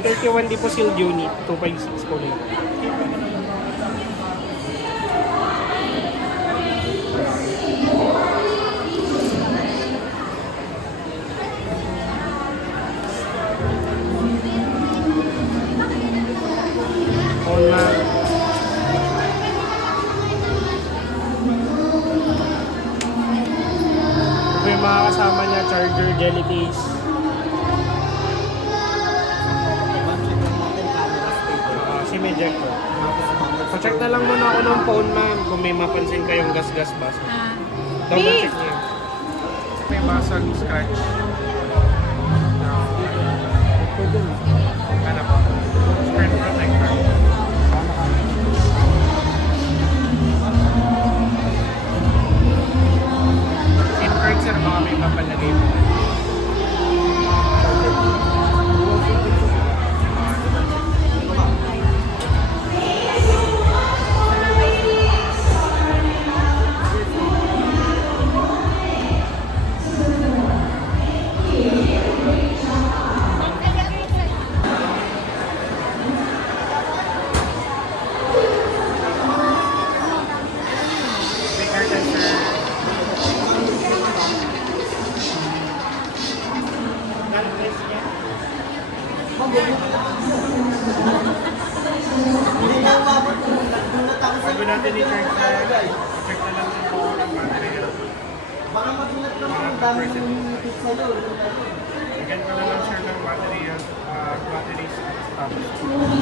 2031 di po sealed unit, 256 po lang. On na. Ito yung mga kasama niya, charger, jelly case. Si Medjek po. Pa-check na lang muna ako ng phone, ma'am, kung may mapansin kayong gas-gas ba. Double check niyo. May basag, scratch. Ano po? Screen protector. SIM card, sir, baka may papalagay po. Speaker tester. Bago natin i-check na, check na lang po ang battery. Baka magulat naman ang dami ng minutes sa'yo. Again ko na lang share ng battery status.